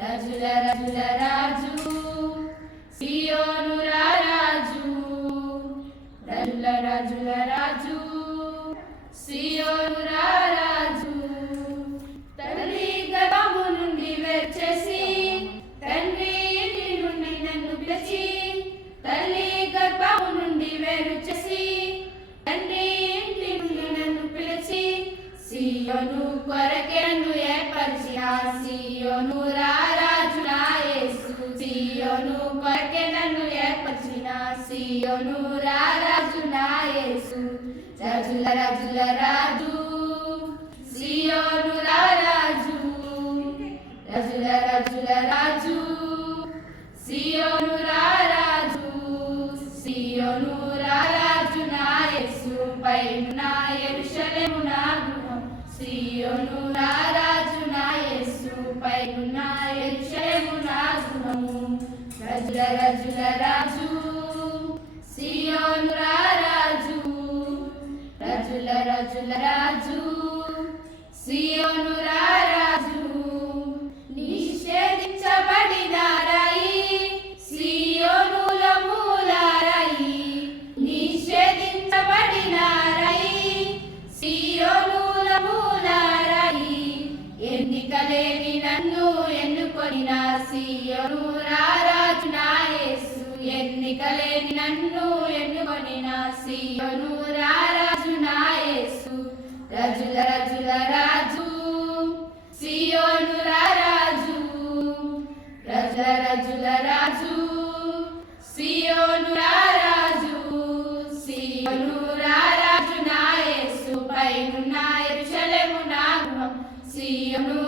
రాజుల రాజుల రాజు సియోను రాజు, రాజుల రాజుల రాజు సియోను రాజు. తల్లి గర్భము నుండి వచ్చేసి తండ్రి ఇంటి నుండి నన్ను పిలిచి, తల్లి గర్భము నుండి వేరు చేసి తండ్రి ఇంటి నుండి నన్ను పిలిచి, సియోను కొరకే నన్ను ఏర్పరిచిన సియోను రాజు నా యేసు, సియోను కొరకే నన్ను ఏర్పరిచిన సియోను రాజు నా యేసు. రాజుల రాజుల రాజు సియోను రాజు, రాజుల రాజుల రాజు సియోను రాజు, సియోను రాజు నా యేసు పైన యెరూషలేము నా గృహం, సియోను రాజు నా యేసు పైన యెరూషలేము నా గృహము. రాజుల రాజుల రాజు సియోను రాజు, రాజుల రాజుల రాజు సియోను రాజు. నిషేధించబడిన రాయి సియోనులో మూలారాయి, నిషేధించబడిన రాయి సియోనులో మూలారాయి. ఎన్నిక లేని నన్ను ఎన్నుకొనిన సియోను రాజు నా యేసు, ఎన్నిక లేని నన్ను ఎన్నుకొనిన సియోను రాజు నా యేసు. రాజుల రాజుల రాజు సియోను రాజు, రాజుల రాజుల రాజు సియోను రాజు, సియోను రాజు నా యేసు పైన యెరూషలేము నా గృహం, సియోను